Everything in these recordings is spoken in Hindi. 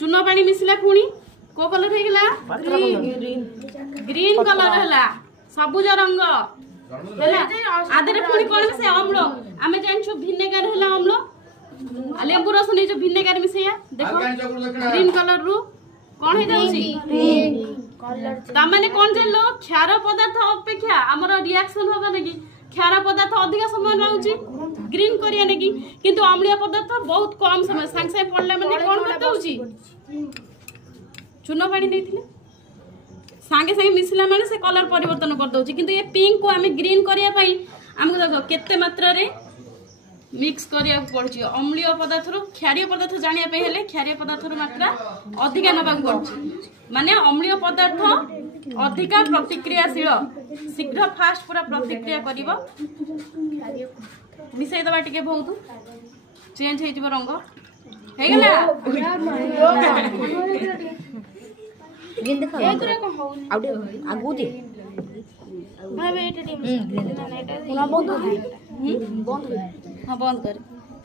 चून पानी मिसला पुणी को कलर हो गला ग्रीन कलर है सबुज रंग आधे पुणी कौन मिसे अम्ल आम जानछु भिनेगार है अम्ल लेंबू रस नहीं भिनेगार मिसेया देखो ग्रीन कलर रु कौन हो जाउची तामाने कौन जानलो क्षार पदार्थ अपेक्षा हमर रिएक्शन होबा नकी क्षार पदार्थ अधिक समय लाउची ग्रीन करिया नकी किंतु अम्लीय पदार्थ बहुत कम समय संग से पड़ले माने कौन करते होची चून पानी देथिले संगे संगे मिसला माने से कलर परिवर्तन कर दोची किंतु ये पिंक को हमें ग्रीन करिया पई हमको देखो केते मात्रा रे मिक्स करिया पड़ची अम्लीय पदार्थ रु क्षारीय पदार्थ जानिया पे हेले क्षारीय पदार्थ रु मात्रा अधिक नबा पड़ची माने अम्लीय पदार्थ अधिक प्रतिक्रियाशील शीघ्र फास्ट पूरा प्रतिक्रिया करिवो मिसई दबा टिके बहुत चेंज हेजिवो रंग हे गेला ग्रीन देखा आउट आगु दे भाई एटा टीम पुना बंद हां बंद कर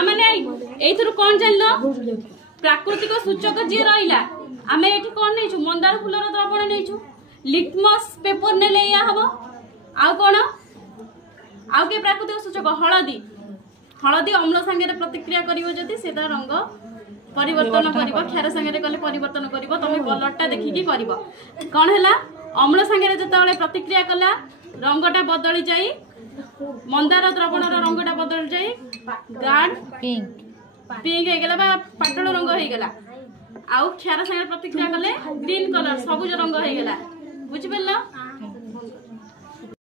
माने एथुर कोन जानलो प्राकृतिक सूचक जे रहिला आमे एठी कोन नैछु मंदार फुलर द्रवण नैछु लिटमस पेपर ने ले या हबो आ कोन आ के प्राकृतिक सूचक हळदी हळदी अम्ल संगे प्रतिक्रिया करिवो जति सेदा रंग परिवर्तन करिवो क्षार संगे कले परिवर्तन करिवो तमे कलरटा देखि करिवो कोन हैला अम्ल संगे जतले प्रतिक्रिया कला रंगटा बदली जाई मंदार द्रवणर रंगटा बदली जाई गाढ़ पिंक हे गेला बा पाटल रंग हे गेला आउ क्षार संगे प्रतिक्रिया कले ग्रीन कलर सबुज रंग हे गेला बुझि पेला।